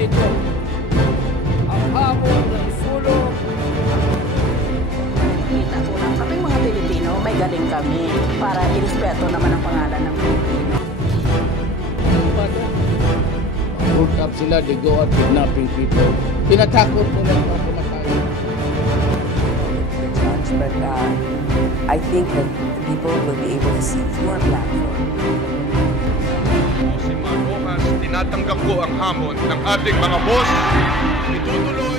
ito ang hamon ng sulong. Kita ko lang kaming mga Pilipino, may galing kami para irespeto naman ang pangalan ng Pilipino. Hold up sila, they go out kidnapping people. Tinatakot nila ang mga kumakain. But I think that people will be able to see through our platform. Si Rojas, tinatanggap ko ang hamon ng ating mga boss. Itutuloy